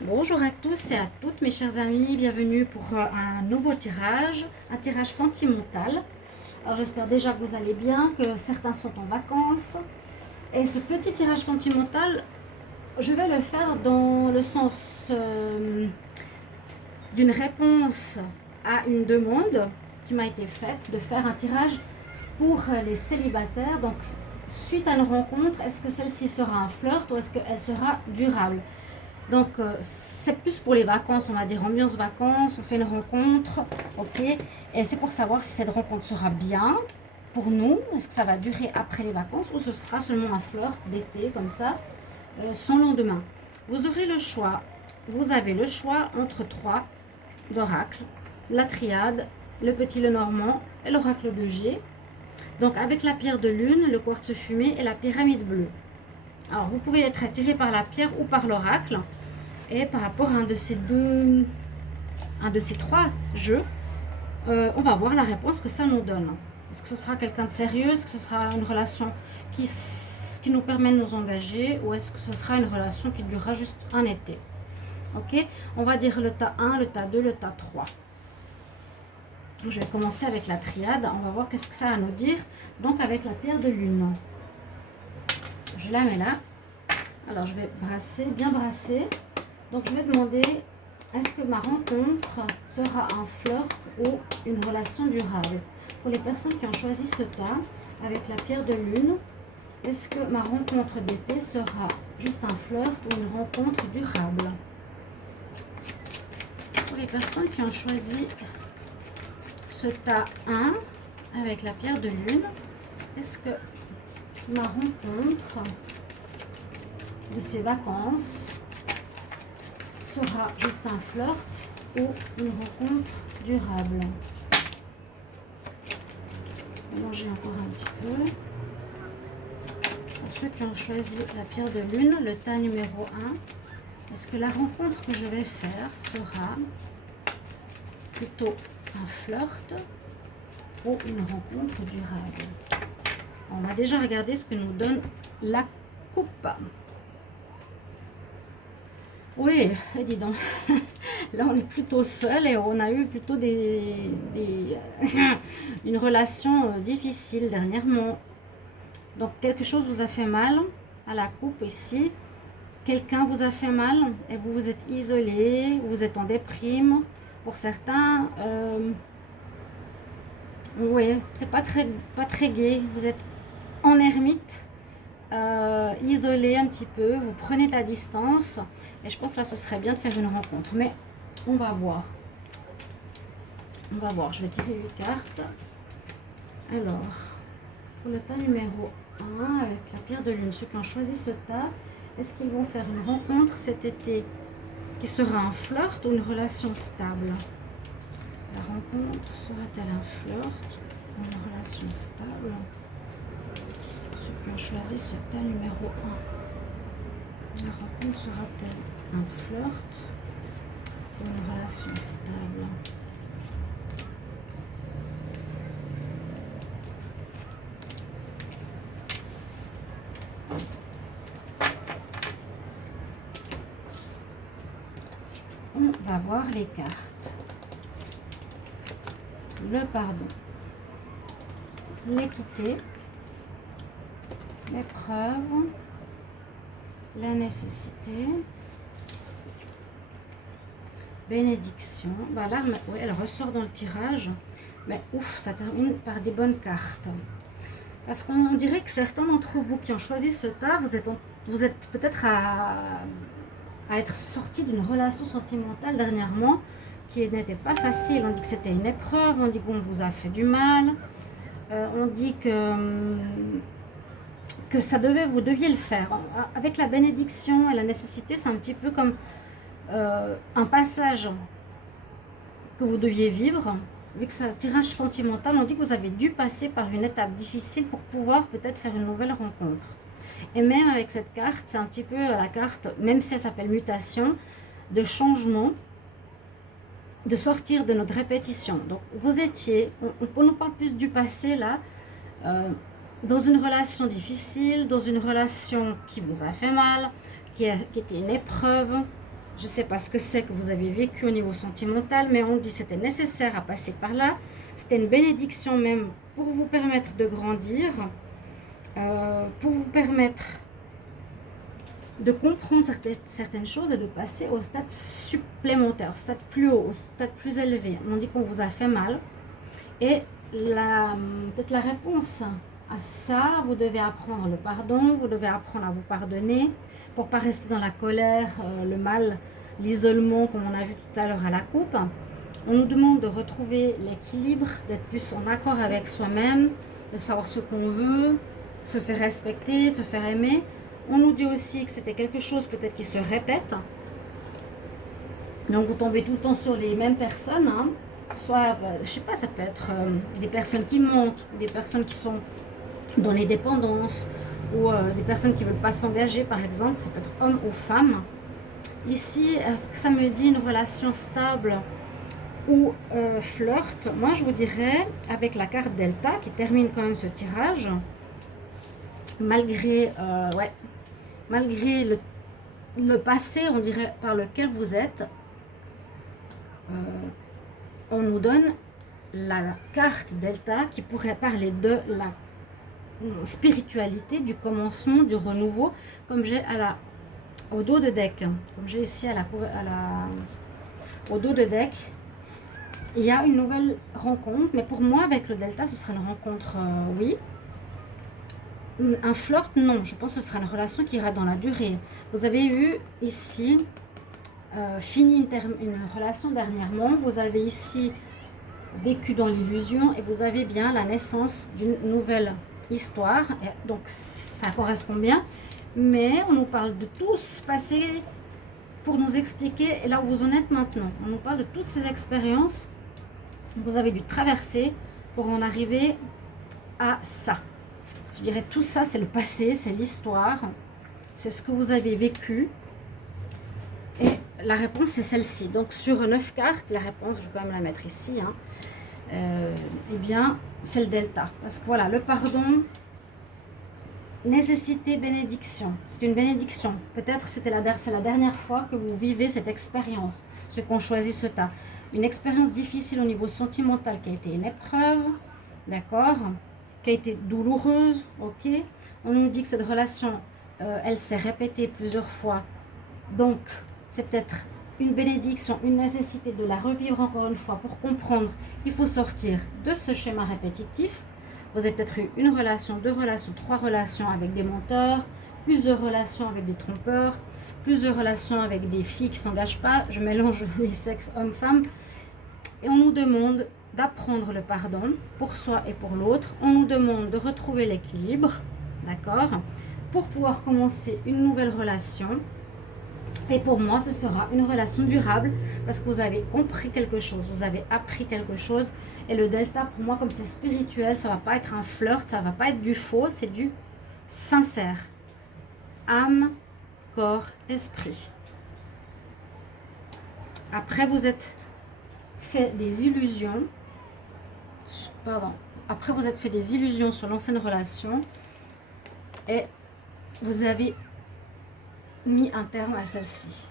Bonjour à tous et à toutes mes chers amis, bienvenue pour un nouveau tirage, un tirage sentimental. Alors j'espère déjà que vous allez bien, que certains sont en vacances. Et ce petit tirage sentimental, je vais le faire dans le sens d'une réponse à une demande qui m'a été faite de faire un tirage pour les célibataires. Donc suite à une rencontre, est-ce que celle-ci sera un flirt ou est-ce qu'elle sera durable? Donc, c'est plus pour les vacances, on va dire ambiance vacances, on fait une rencontre, ok. Et c'est pour savoir si cette rencontre sera bien pour nous, est-ce que ça va durer après les vacances ou ce sera seulement un flirt d'été comme ça, sans lendemain. Vous aurez le choix, vous avez le choix entre trois oracles, la triade, le petit Lenormand et l'oracle de G. Donc, avec la pierre de lune, le quartz fumé et la pyramide bleue. Alors, vous pouvez être attiré par la pierre ou par l'oracle. Et par rapport à un de ces trois jeux, on va voir la réponse que ça nous donne. Est-ce que ce sera quelqu'un de sérieux? Est-ce que ce sera une relation qui nous permet de nous engager? Ou est-ce que ce sera une relation qui durera juste un été? Ok, on va dire le tas 1, le tas 2, le tas 3. Je vais commencer avec la triade. On va voir qu'est-ce que ça a à nous dire. Donc avec la pierre de lune. Je la mets là. Alors je vais brasser, bien brasser. Donc je vais demander, est-ce que ma rencontre sera un flirt ou une relation durable? Pour les personnes qui ont choisi ce tas avec la pierre de lune, est-ce que ma rencontre d'été sera juste un flirt ou une rencontre durable? Pour les personnes qui ont choisi ce tas 1 avec la pierre de lune, est-ce que ma rencontre de ces vacances sera juste un flirt ou une rencontre durable? Mélanger encore un petit peu. Pour ceux qui ont choisi la pierre de lune, le tas numéro 1, est-ce que la rencontre que je vais faire sera plutôt un flirt ou une rencontre durable? On va déjà regarder ce que nous donne la coupe. Oui, dis donc, là on est plutôt seul et on a eu plutôt une relation difficile dernièrement. Donc quelque chose vous a fait mal à la coupe ici. Quelqu'un vous a fait mal et vous vous êtes isolé, vous êtes en déprime. Pour certains, oui, c'est pas très gai. Vous êtes en ermite, isolé un petit peu, vous prenez de la distance. Et je pense que là, ce serait bien de faire une rencontre. Mais on va voir. On va voir. Je vais tirer 8 cartes. Alors, pour le tas numéro 1, avec la pierre de lune, ceux qui ont choisi ce tas, est-ce qu'ils vont faire une rencontre cet été qui sera un flirt ou une relation stable? La rencontre sera-t-elle un flirt ou une relation stable? Ceux qui ont choisi ce tas numéro 1. La rencontre sera-t-elle un flirt ou une relation stable? On va voir les cartes. Le pardon, l'équité, l'épreuve, la nécessité, bénédiction. Bah là, oui, elle ressort dans le tirage, mais ouf, ça termine par des bonnes cartes. Parce qu'on dirait que certains d'entre vous qui ont choisi ce tas, vous êtes peut-être à être sortis d'une relation sentimentale dernièrement qui n'était pas facile. On dit que c'était une épreuve, on dit qu'on vous a fait du mal, on dit que vous deviez le faire. Avec la bénédiction et la nécessité, c'est un petit peu comme un passage que vous deviez vivre. Vu que c'est un tirage sentimental, on dit que vous avez dû passer par une étape difficile pour pouvoir peut-être faire une nouvelle rencontre. Et même avec cette carte, c'est un petit peu la carte, même si elle s'appelle mutation, de changement, de sortir de notre répétition. Donc vous étiez, on nous parle plus du passé là, dans une relation difficile, dans une relation qui vous a fait mal, qui était une épreuve, Je ne sais pas ce que c'est que vous avez vécu au niveau sentimental, mais on dit que c'était nécessaire à passer par là. C'était une bénédiction même pour vous permettre de grandir, pour vous permettre de comprendre certaines choses et de passer au stade supplémentaire, au stade plus haut, au stade plus élevé. On dit qu'on vous a fait mal. Et peut-être la réponse à ça, vous devez apprendre le pardon, vous devez apprendre à vous pardonner pour ne pas rester dans la colère, le mal, l'isolement, comme on a vu tout à l'heure à la coupe. On nous demande de retrouver l'équilibre, d'être plus en accord avec soi-même, de savoir ce qu'on veut, se faire respecter, se faire aimer. On nous dit aussi que c'était quelque chose peut-être qui se répète. Donc vous tombez tout le temps sur les mêmes personnes. Hein. Soit, je sais pas, ça peut être des personnes qui montent, des personnes qui sont dans les dépendances, ou des personnes qui ne veulent pas s'engager, par exemple. Ça peut être homme ou femme. Ici, est-ce que ça me dit une relation stable ou flirt? Moi, je vous dirais, avec la carte Delta, qui termine quand même ce tirage, malgré le passé, on dirait, par lequel vous êtes, on nous donne la carte Delta qui pourrait parler de la spiritualité, du commencement, du renouveau, comme j'ai au dos de deck, comme j'ai ici au dos de deck. Il y a une nouvelle rencontre, mais pour moi, avec le Delta, ce sera une rencontre, oui. Un flirt, non. Je pense que ce sera une relation qui ira dans la durée. Vous avez vu ici, fini une relation dernièrement. Vous avez ici vécu dans l'illusion et vous avez bien la naissance d'une nouvelle histoire. Et donc, ça correspond bien. Mais on nous parle de tout ce passé pour nous expliquer là où vous en êtes maintenant. On nous parle de toutes ces expériences que vous avez dû traverser pour en arriver à ça. Je dirais tout ça, c'est le passé, c'est l'histoire, c'est ce que vous avez vécu. Et la réponse, c'est celle-ci. Donc, sur 9 cartes, la réponse, je vais quand même la mettre ici, hein, eh bien, c'est le Delta. Parce que voilà, le pardon, nécessité, bénédiction. C'est une bénédiction. Peut-être c'est la dernière fois que vous vivez cette expérience, ceux qui ont choisi ce tas. Une expérience difficile au niveau sentimental qui a été une épreuve, d'accord, qui a été douloureuse, ok. On nous dit que cette relation, elle s'est répétée plusieurs fois. Donc, c'est peut-être une bénédiction, une nécessité de la revivre encore une fois pour comprendre qu'il faut sortir de ce schéma répétitif. Vous avez peut-être eu une relation, 2 relations, 3 relations avec des menteurs, plusieurs relations avec des trompeurs, plusieurs relations avec des filles qui ne s'engagent pas. Je mélange les sexes hommes-femmes. Et on nous demande d'apprendre le pardon pour soi et pour l'autre. On nous demande de retrouver l'équilibre, d'accord, pour pouvoir commencer une nouvelle relation. Et pour moi, ce sera une relation durable parce que vous avez compris quelque chose, vous avez appris quelque chose. Et le Delta, pour moi, comme c'est spirituel, ça ne va pas être un flirt, ça ne va pas être du faux, c'est du sincère. Âme, corps, esprit. Après, vous êtes fait des illusions. Après, vous êtes fait des illusions sur l'ancienne relation et vous avez mis un terme à celle-ci.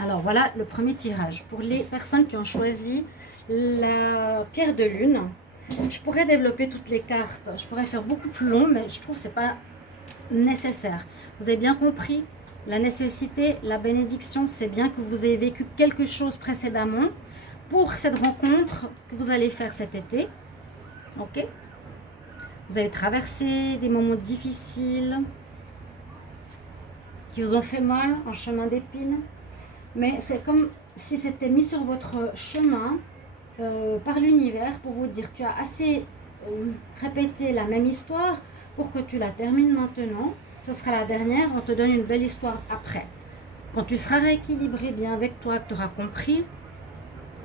Alors voilà le premier tirage. Pour les personnes qui ont choisi la pierre de lune, je pourrais développer toutes les cartes. Je pourrais faire beaucoup plus long, mais je trouve que ce n'est pas nécessaire. Vous avez bien compris la nécessité, la bénédiction, c'est bien que vous ayez vécu quelque chose précédemment pour cette rencontre que vous allez faire cet été. Ok? Vous avez traversé des moments difficiles qui vous ont fait mal, un chemin d'épines. Mais c'est comme si c'était mis sur votre chemin par l'univers pour vous dire tu as assez répété la même histoire pour que tu la termines maintenant. Ce sera la dernière, on te donne une belle histoire après. Quand tu seras rééquilibré bien avec toi, que tu auras compris,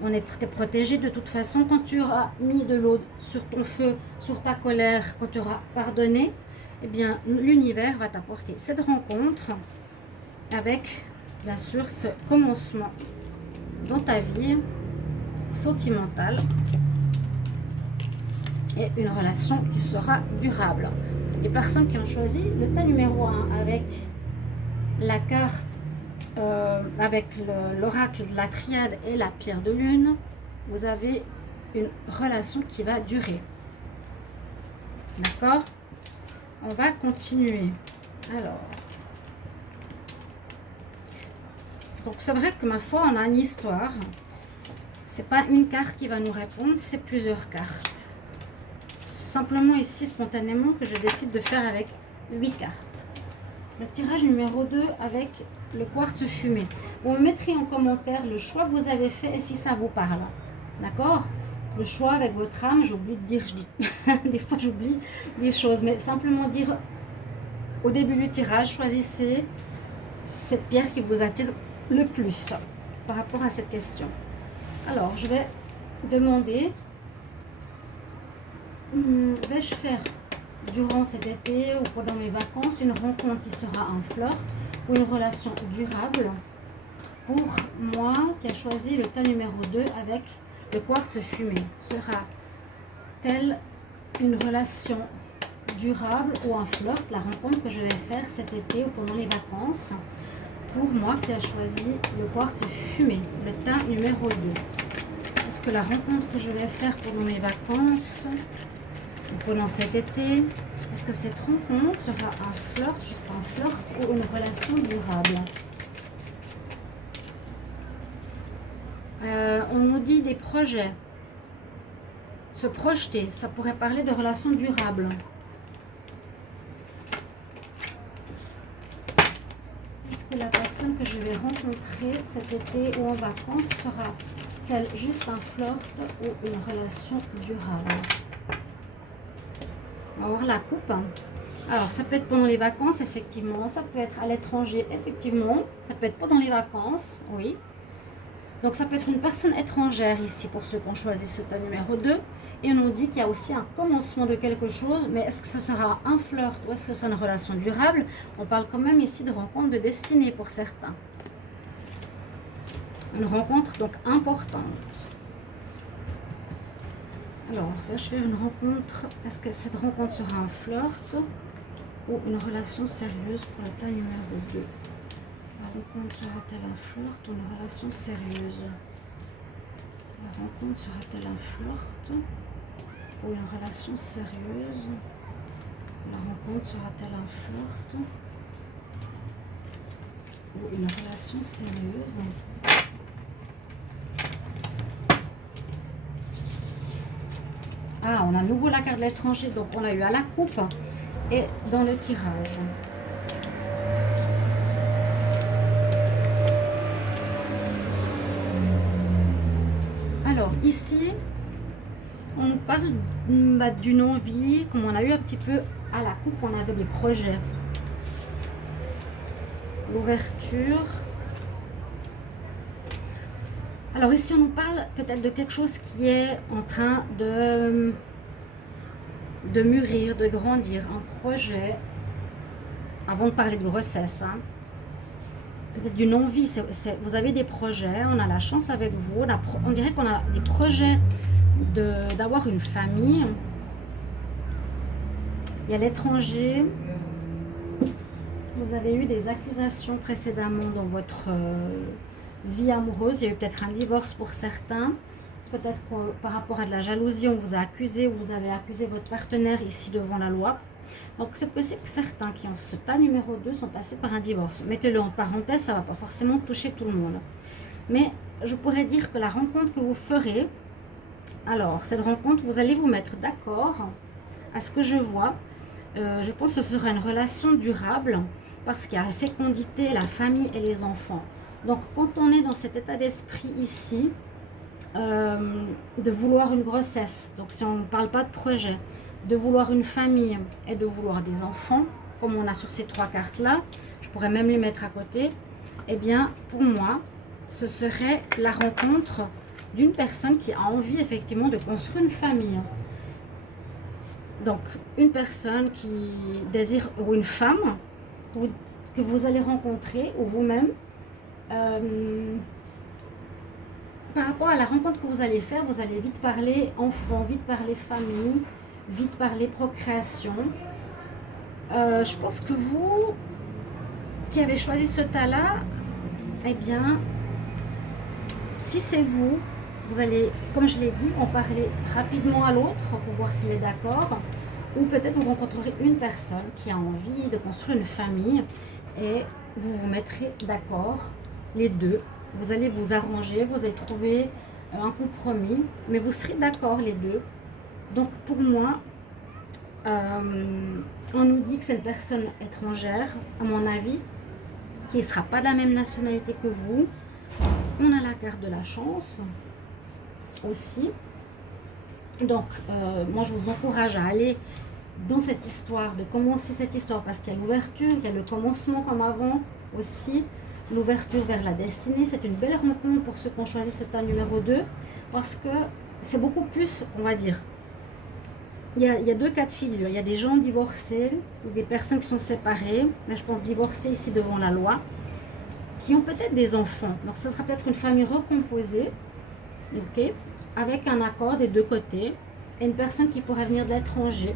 on est protégé de toute façon. Quand tu auras mis de l'eau sur ton feu, sur ta colère, quand tu auras pardonné, eh bien l'univers va t'apporter cette rencontre avec bien sûr ce commencement dans ta vie sentimentale et une relation qui sera durable. Les personnes qui ont choisi le tas numéro 1 avec la carte avec l'oracle de la triade et la pierre de lune, vous avez une relation qui va durer. D'accord? On va continuer. Alors, donc c'est vrai que ma foi, on a une histoire. C'est pas une carte qui va nous répondre, c'est plusieurs cartes. C'est simplement ici, spontanément, que je décide de faire avec 8 cartes. Le tirage numéro 2 avec le quartz fumé. Vous me mettrez en commentaire le choix que vous avez fait et si ça vous parle. D'accord? Le choix avec votre âme, j'ai oublié de dire, des fois j'oublie les choses, mais simplement dire au début du tirage, choisissez cette pierre qui vous attire le plus par rapport à cette question. Alors, je vais demander, vais-je faire durant cet été ou pendant mes vacances une rencontre qui sera un flirt ou une relation durable pour moi qui a choisi le tas numéro 2 avec le quartz fumé? Sera-t-elle une relation durable ou un flirt, la rencontre que je vais faire cet été ou pendant les vacances pour moi qui a choisi le quartz fumé, le tas numéro 2? Est-ce que la rencontre que je vais faire pendant mes vacances ou pendant cet été, est-ce que cette rencontre sera un flirt, juste un flirt ou une relation durable? On nous dit des projets. Se projeter, ça pourrait parler de relations durables. Est-ce que la personne que je vais rencontrer cet été ou en vacances sera-t-elle juste un flirt ou une relation durable? On va voir la coupe. Alors, ça peut être pendant les vacances, effectivement. Ça peut être à l'étranger, effectivement. Ça peut être pendant les vacances, oui. Donc, ça peut être une personne étrangère ici pour ceux qui ont choisi ce tas numéro 2. Et on nous dit qu'il y a aussi un commencement de quelque chose. Mais est-ce que ce sera un flirt ou est-ce que c'est une relation durable? On parle quand même ici de rencontre de destinée pour certains. Une rencontre donc importante. Alors, là, je fais une rencontre. Est-ce que cette rencontre sera un flirt ou une relation sérieuse pour le tas numéro 2? La rencontre sera-t-elle un flirt ou une relation sérieuse? La rencontre sera-t-elle un flirt ou une relation sérieuse? La rencontre sera-t-elle un flirt ou une relation sérieuse? Ah, on a à nouveau la carte de l'étranger, donc on a eu à la coupe et dans le tirage. Alors ici, on nous parle d'une envie, comme on a eu un petit peu à la coupe, on avait des projets. L'ouverture. Alors ici, on nous parle peut-être de quelque chose qui est en train de mûrir, de grandir. Un projet, avant de parler de grossesse, hein. Peut-être d'une envie. Vous avez des projets, on a la chance avec vous. On dirait qu'on a des projets d'avoir une famille. Il y a l'étranger. Vous avez eu des accusations précédemment dans votre vie amoureuse. Il y a eu peut-être un divorce pour certains. Peut-être par rapport à de la jalousie, on vous a accusé, ou vous avez accusé votre partenaire ici devant la loi. Donc c'est possible que certains qui ont ce tas numéro 2 sont passés par un divorce. Mettez-le en parenthèse, ça ne va pas forcément toucher tout le monde. Mais je pourrais dire que la rencontre que vous ferez, alors cette rencontre, vous allez vous mettre d'accord à ce que je vois. Je pense que ce sera une relation durable parce qu'il y a la fécondité, la famille et les enfants. Donc quand on est dans cet état d'esprit ici, de vouloir une grossesse, donc si on ne parle pas de projet, de vouloir une famille et de vouloir des enfants, comme on a sur ces 3 cartes-là, je pourrais même les mettre à côté, eh bien pour moi, ce serait la rencontre d'une personne qui a envie effectivement de construire une famille. Donc une personne qui désire, ou une femme que vous allez rencontrer, ou vous-même, par rapport à la rencontre que vous allez faire, vous allez vite parler enfant, vite parler famille, vite parler procréation. Je pense que vous qui avez choisi ce tas-là, eh bien, si c'est vous, vous allez, comme je l'ai dit, en parler rapidement à l'autre pour voir s'il est d'accord. Ou peut-être vous rencontrerez une personne qui a envie de construire une famille et vous vous mettrez d'accord, les deux. Vous allez vous arranger, vous allez trouver un compromis, mais vous serez d'accord les deux. Donc pour moi, on nous dit que c'est une personne étrangère, à mon avis, qui ne sera pas de la même nationalité que vous. On a la carte de la chance aussi. Donc, moi, je vous encourage à aller dans cette histoire, de commencer cette histoire, parce qu'il y a l'ouverture, il y a le commencement comme avant aussi, l'ouverture vers la destinée. C'est une belle rencontre pour ceux qui ont choisi ce tas numéro 2, parce que c'est beaucoup plus, on va dire, il y a deux cas de figure. Il y a des gens divorcés, ou des personnes qui sont séparées, mais je pense divorcés ici devant la loi, qui ont peut-être des enfants. Donc, ce sera peut-être une famille recomposée, ok, avec un accord des deux côtés, et une personne qui pourrait venir de l'étranger.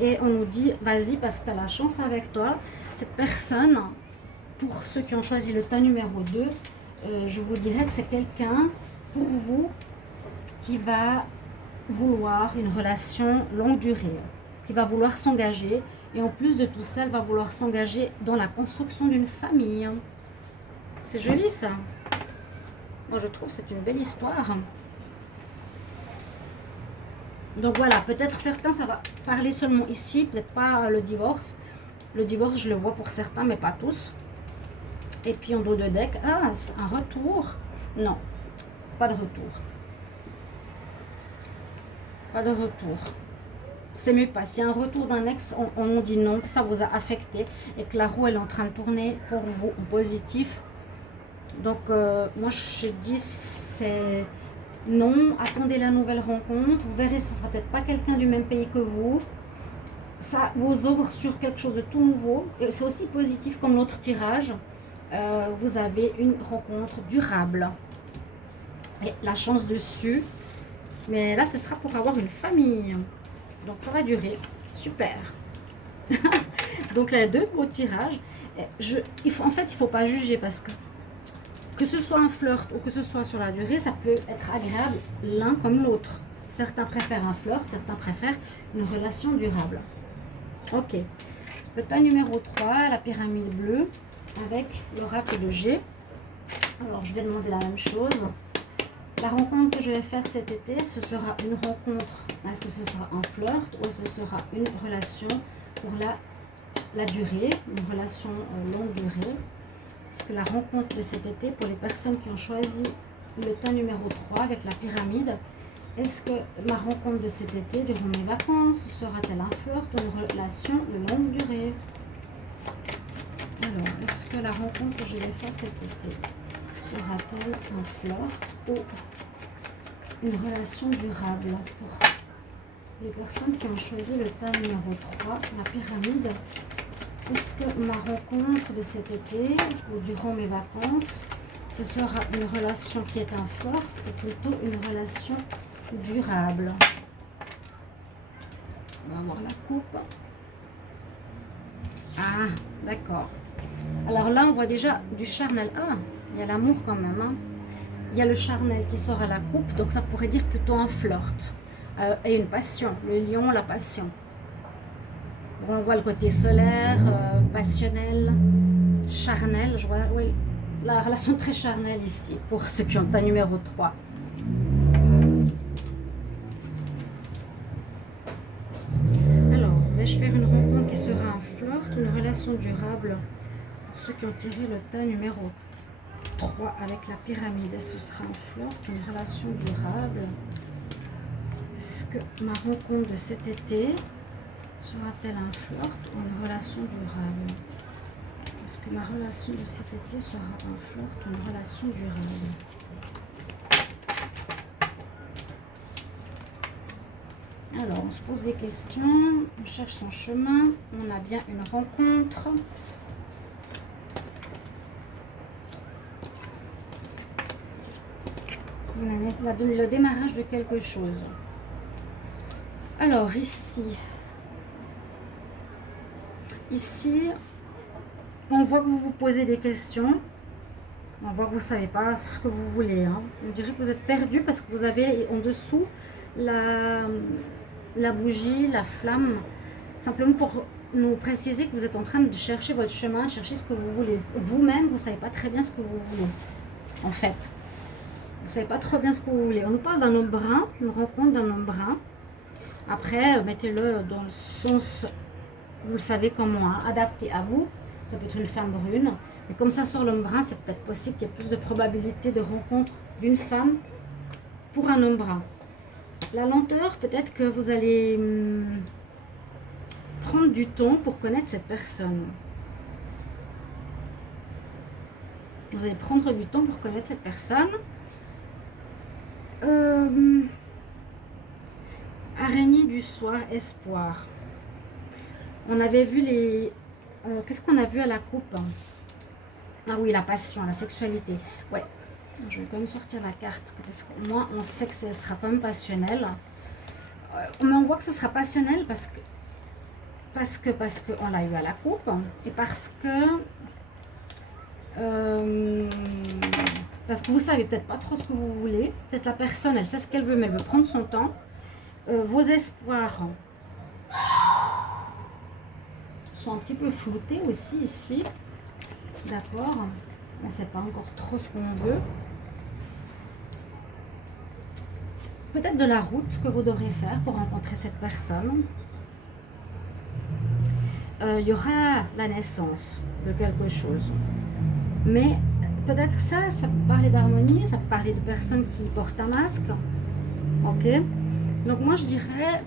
Et on nous dit, vas-y, parce que tu as la chance avec toi. Cette personne, pour ceux qui ont choisi le tas numéro 2, je vous dirais que c'est quelqu'un, pour vous, qui va vouloir une relation longue durée, qui va vouloir s'engager. Et en plus de tout ça, elle va vouloir s'engager dans la construction d'une famille. C'est joli ça. Moi je trouve que c'est une belle histoire. Donc voilà, peut-être certains ça va parler seulement ici, peut-être pas le divorce. Le divorce je le vois pour certains mais pas tous. Et puis en dos de deck, ah, un retour. Non, pas de retour. Pas de retour. C'est mieux pas. Si un retour d'un ex, on nous dit non, ça vous a affecté et que la roue elle est en train de tourner pour vous en positif. Donc moi je dis c'est non, attendez la nouvelle rencontre. Vous verrez, ce sera peut-être pas quelqu'un du même pays que vous. Ça vous ouvre sur quelque chose de tout nouveau. Et c'est aussi positif comme l'autre tirage. Vous avez une rencontre durable. Et la chance dessus. Mais là, ce sera pour avoir une famille. Donc ça va durer. Super. Donc là, il y a deux beaux tirages. En fait, il ne faut pas juger parce que ce soit un flirt ou que ce soit sur la durée, ça peut être agréable l'un comme l'autre. Certains préfèrent un flirt, certains préfèrent une relation durable. Ok. Le tas numéro 3, la pyramide bleue, avec l'oracle de G. Alors, je vais demander la même chose. La rencontre que je vais faire cet été, ce sera une rencontre. Est-ce que ce sera un flirt ou ce sera une relation pour la durée, une relation longue durée? Est-ce que la rencontre de cet été, pour les personnes qui ont choisi le tas numéro 3 avec la pyramide, est-ce que ma rencontre de cet été, durant mes vacances, sera-t-elle un flirt ou une relation de longue durée? Alors, est-ce que la rencontre que je vais faire cet été sera-t-elle un flirt ou une relation durable? Pour les personnes qui ont choisi le tas numéro 3, la pyramide, est-ce que ma rencontre de cet été ou durant mes vacances, ce sera une relation qui est un flirt ou plutôt une relation durable? On va voir la coupe. Ah, d'accord. Alors là, on voit déjà du charnel. Ah, il y a l'amour quand même. Hein. Il y a le charnel qui sort à la coupe, donc ça pourrait dire plutôt un flirt. Et une passion, le lion, la passion. Bon, on voit le côté solaire, passionnel, charnel. Je vois, oui, la relation très charnelle ici, pour ceux qui ont le tas numéro 3. Alors, vais-je faire une rencontre qui sera un flirt ou une relation durable pour ceux qui ont tiré le tas numéro 3 avec la pyramide? Est-ce que ce sera un flirt ou une relation durable? Est-ce que ma rencontre de cet été sera-t-elle un flirt ou une relation durable? Est-ce que ma relation de cet été sera un flirt ou une relation durable? Alors, on se pose des questions, on cherche son chemin, on a bien une rencontre. On a le démarrage de quelque chose. Alors, ici, On voit que vous vous posez des questions. On voit que vous ne savez pas ce que vous voulez. Hein. On dirait que vous êtes perdu parce que vous avez en dessous la bougie, la flamme. Simplement pour nous préciser que vous êtes en train de chercher votre chemin, chercher ce que vous voulez. Vous-même, vous ne savez pas très bien ce que vous voulez. En fait, vous ne savez pas trop bien ce que vous voulez. On nous parle d'un homme brun, une rencontre d'un homme brun. Après, mettez-le dans le sens, vous le savez comment, hein, adapté à vous. Ça peut être une femme brune. Mais comme ça sort l'homme brun, c'est peut-être possible qu'il y ait plus de probabilité de rencontre d'une femme pour un homme brun. La lenteur, peut-être que vous allez prendre du temps pour connaître cette personne. Vous allez prendre du temps pour connaître cette personne. Araignée du soir, espoir. On avait vu les... qu'est-ce qu'on a vu à la coupe? Ah oui, la passion, la sexualité. Ouais, je vais quand même sortir la carte. Parce qu'au moins, on sait que ce sera quand même passionnel. Mais on voit que ce sera passionnel parce qu'on l'a eu à la coupe. Et parce que vous savez peut-être pas trop ce que vous voulez. Peut-être la personne, elle sait ce qu'elle veut, mais elle veut prendre son temps. Vos espoirs sont un petit peu floutés aussi ici. D'accord, on ne sait pas encore trop ce qu'on veut. Peut-être de la route que vous devrez faire pour rencontrer cette personne. Il y aura la naissance de quelque chose. Mais peut-être ça peut parler d'harmonie, ça peut parler de personnes qui portent un masque. Ok. Donc moi je dirais,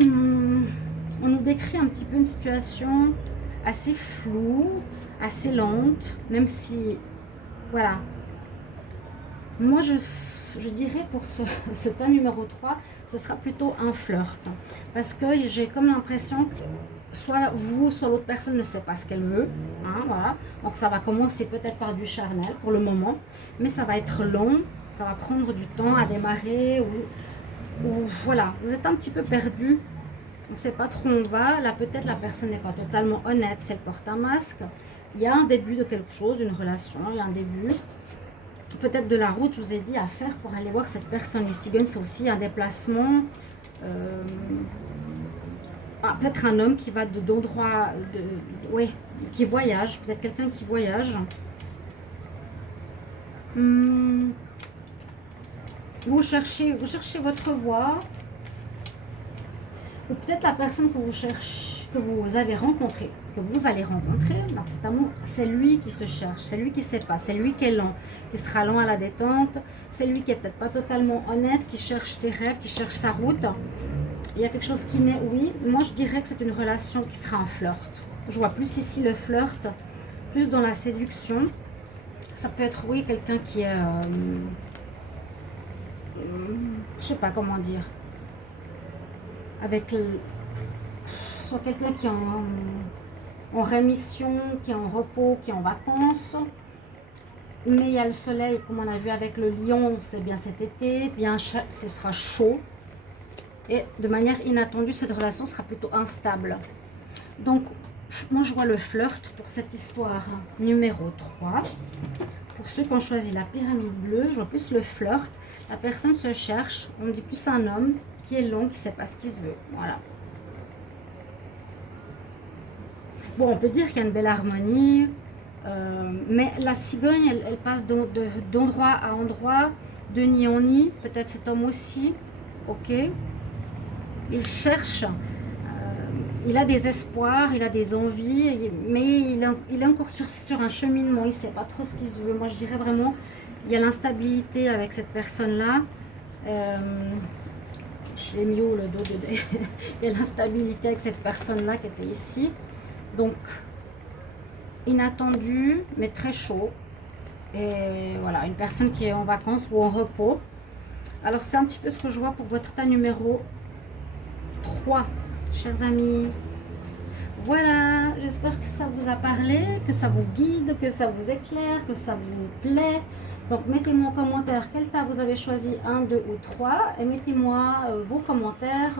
on nous décrit un petit peu une situation assez floue, assez lente, même si, voilà. Moi je dirais pour ce tas numéro 3, ce sera plutôt un flirt. Parce que j'ai comme l'impression que soit vous, soit l'autre personne ne sait pas ce qu'elle veut. Hein, voilà. Donc ça va commencer peut-être par du charnel pour le moment, mais ça va être long, ça va prendre du temps à démarrer. Ou voilà, vous êtes un petit peu perdu. On ne sait pas trop où on va. Là, peut-être la personne n'est pas totalement honnête si elle porte un masque. Il y a un début de quelque chose, une relation, il y a un début. Peut-être de la route, je vous ai dit, à faire pour aller voir cette personne. Les cigognes, c'est aussi un déplacement. Peut-être un homme qui va d'endroit, ouais, qui voyage. Peut-être quelqu'un qui voyage. Vous cherchez votre voie. Ou peut-être la personne que vous cherchez, que vous avez rencontrée, que vous allez rencontrer dans cet amour, c'est lui qui se cherche, c'est lui qui ne sait pas, c'est lui qui est lent, qui sera lent à la détente, c'est lui qui est peut-être pas totalement honnête, qui cherche ses rêves, qui cherche sa route. Il y a quelque chose qui naît, oui. Moi, je dirais que c'est une relation qui sera un flirt. Je vois plus ici le flirt, plus dans la séduction. Ça peut être, oui, quelqu'un qui est... je sais pas comment dire. Avec soit quelqu'un qui est en rémission, qui est en repos, qui est en vacances. Mais il y a le soleil, comme on a vu avec le lion, c'est bien cet été. Bien, ce sera chaud. Et de manière inattendue, cette relation sera plutôt instable. Donc, moi, je vois le flirt pour cette histoire numéro 3. Pour ceux qui ont choisi la pyramide bleue, je vois plus le flirt. La personne se cherche. On dit plus un homme qui est long, qui ne sait pas ce qu'il se veut. Voilà. Bon, on peut dire qu'il y a une belle harmonie. Mais la cigogne, elle passe d'endroit à endroit, de nid en nid. Peut-être cet homme aussi. Ok. Il cherche. Il a des espoirs, il a des envies, mais il est encore sur un cheminement, il ne sait pas trop ce qu'il se veut. Moi, je dirais vraiment, il y a l'instabilité avec cette personne-là. Je l'ai mis où le dos de... Il y a l'instabilité avec cette personne-là qui était ici. Donc, inattendu, mais très chaud. Et voilà, une personne qui est en vacances ou en repos. Alors, c'est un petit peu ce que je vois pour votre tas numéro 3. Chers amis, voilà, j'espère que ça vous a parlé, que ça vous guide, que ça vous éclaire, que ça vous plaît. Donc mettez-moi en commentaire quel tas vous avez choisi, 1, 2 ou 3, et mettez-moi vos commentaires,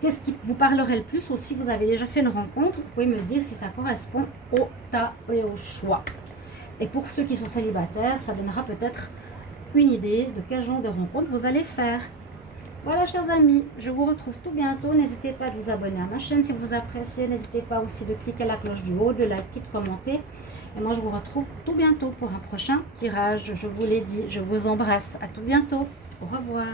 qu'est-ce qui vous parlerait le plus, ou si vous avez déjà fait une rencontre, vous pouvez me dire si ça correspond au tas et au choix. Et pour ceux qui sont célibataires, ça donnera peut-être une idée de quel genre de rencontre vous allez faire. Voilà, chers amis, je vous retrouve tout bientôt. N'hésitez pas à vous abonner à ma chaîne si vous appréciez. N'hésitez pas aussi de cliquer la cloche du haut, de liker, de commenter. Et moi, je vous retrouve tout bientôt pour un prochain tirage. Je vous l'ai dit, je vous embrasse. À tout bientôt. Au revoir.